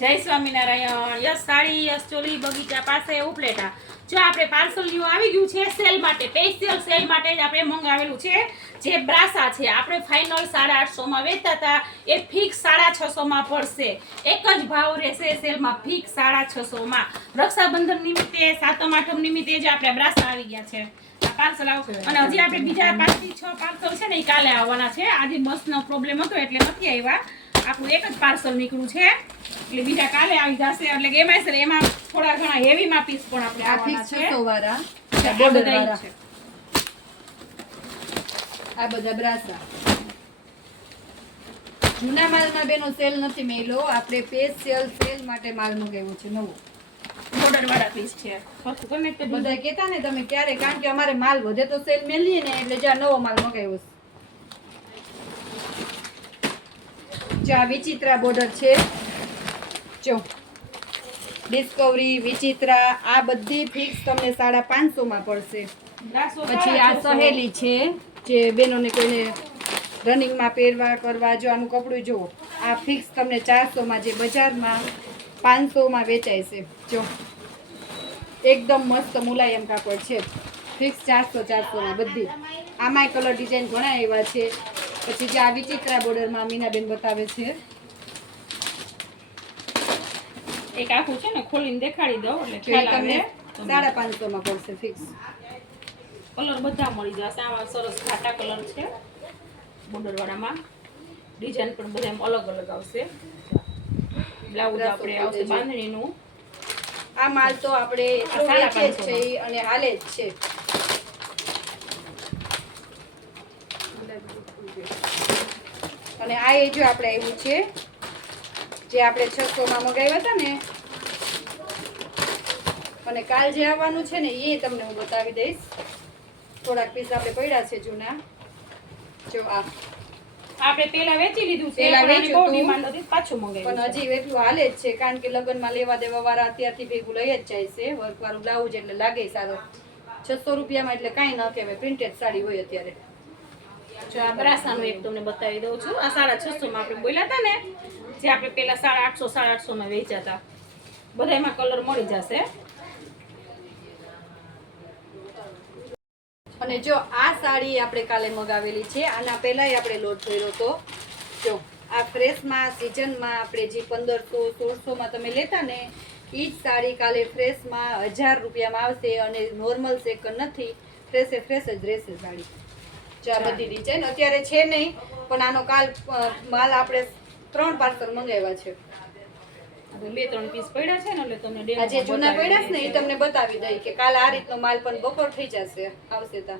જય Swaminarayan. Yes sari, yes choli, બગીચા પાસે ઉપલેટા. જો આપણે પાર્સલ ન્યુ આવી ગયું છે સેલ માટે, સ્પેશિયલ સેલ માટે જ આપણે મંગાવેલું છે. જે બ્રાસા છે આપણે ફાઇનલ 850 માં વેચતા હતા, એ ફિક્સ 650 માં પડશે. એક જ ભાવ રહેશે સેલમાં, ફિક્સ 650 માં. રક્ષાબંધન નિમિત્તે, સાતમ આઠમ નિમિત્તે જ આપણે બ્રાસા આવી ગયા છે. પાર્સલ આવશે અને હજી આપણે બીજા 5 થી 6 પાર્સલ છે ને એ કાલે આવવાના છે. આજે બસનો પ્રોબ્લેમ હતો એટલે નથી આવ્યા. આપણું એક જ પાર્સલ નીકળ્યું છે એટલે બીજા કાલે આવી જશે. એટલે કે એમાં છે એમાં થોડા ઘણા હેવીમાં પીસ પણ આપણે આવવાના છે. 600 વાળા બોર્ડર વાળા છે. આ બધા બ્રાસા જૂના માલમાં બેનો સેલ નથી મેલો, આપણે સ્પેશિયલ સેલ માટે માલ મંગાવ્યો છે નવો. બોર્ડર વાળા પીસ છે. ફક્ત કનેક્ટ બધા કહેતા ને તમે ક્યારે, કારણ કે અમારે માલ વધે તો સેલ મેલીએ ને એટલે જ્યાં નવો માલ મંગાવ્યો છે. જ્યાં વિચિત્રા બોર્ડર છે, જો ડિસ્કવરી વિચિત્રા, આ બધી ફિક્સ તમને 550 માં પડશે. પછી આ સહેલી છે જે બેનોને કોઈને રનિંગમાં પહેરવા કરવા, જો આનું કપડું જુઓ, આ ફિક્સ તમને 400 માં, જે બજારમાં 500 માં વેચાય છે. જો એકદમ મસ્ત મુલાયમ કાપડ છે, ફિક્સ 400 માં બધી. આમાંય કલર ડિઝાઇન ઘણા એવા છે. પછી જે આ વિચિત્રા બોર્ડરમાં મીનાબેન બતાવે છે, એક આખું છે ને ખોલીને દેખાડી દઉં એટલે કે ખ્યાલ આવે. તમને 550 માં પડશે ફિક્સ. કલર બધા મળી જશે. આમાં સરસ ઘાટા કલર છે બોર્ડર વાળામાં. ડિઝાઇન પણ બધા અલગ અલગ આવશે. બ્લાઉઝ આપણે આવશે બાંધણીનું. આ માલ તો આપણે એટલો વેચે જ છે અને હાલે જ છે. અને આ એ જો આપણે આવ્યું છે જે આપણે 600 માં મગાવ્યા હતા ને, અને કાલ જે આવવાનું છે ને એ તમને હું બતાવી દઈશ. થોડાક પીસ આપણે પડ્યા છે જૂના. જો આ આપણે પેલા વેચી લીધું છે, પેલા પણ આની બહુ વેચ્યું ડિમાન્ડ હતી, પાછું મંગાવ્યું પણ હજી એટલું હાલે જ છે, કારણ કે લગ્નમાં લેવા દેવા વાળા અત્યારથી ભેગું લઈ જ જાય છે. વર્ક વાળું બ્લાઉઝ એટલે લાગે સારો. 600 રૂપિયામાં એટલે કાંઈ ન કહેવાય, પ્રિન્ટેડ સાડી હોય અત્યારે. જો આ બ્રાસાનું એક તમને બતાવી દઉં છું. આ 650 માં આપણે બોલ્યા હતા ને, જે આપણે પેલા 850 માં વેચ્યા હતા, બધામાં કલર મળી જશે. અને જો આ સાડી આપણે કાલે મગાવેલી છે, આના પહેલાંય આપણે લોટ કર્યો હતો. જો આ ફ્રેશમાં સિઝનમાં આપણે જે 1500 1600 માં તમે લેતા ને, એ જ સાડી કાલે ફ્રેશમાં 1000 રૂપિયામાં આવશે. અને નોર્મલ સેકન્ડ નથી, ફ્રેશ જ રહેશે સાડી. જો આ બધી ડિઝાઇન અત્યારે છે નહીં, પણ આનો કાલ માલ આપણે 3 પાર્સલ મંગાવ્યા છે. 2-3 પીસ પડ્યા છે ને એટલે તમને આ જે જૂના પડ્યા છે ને એ તમને બતાવી દઈ કે કાલ આ રીતનો માલ પણ બપોર થઈ જશે આવશે તા.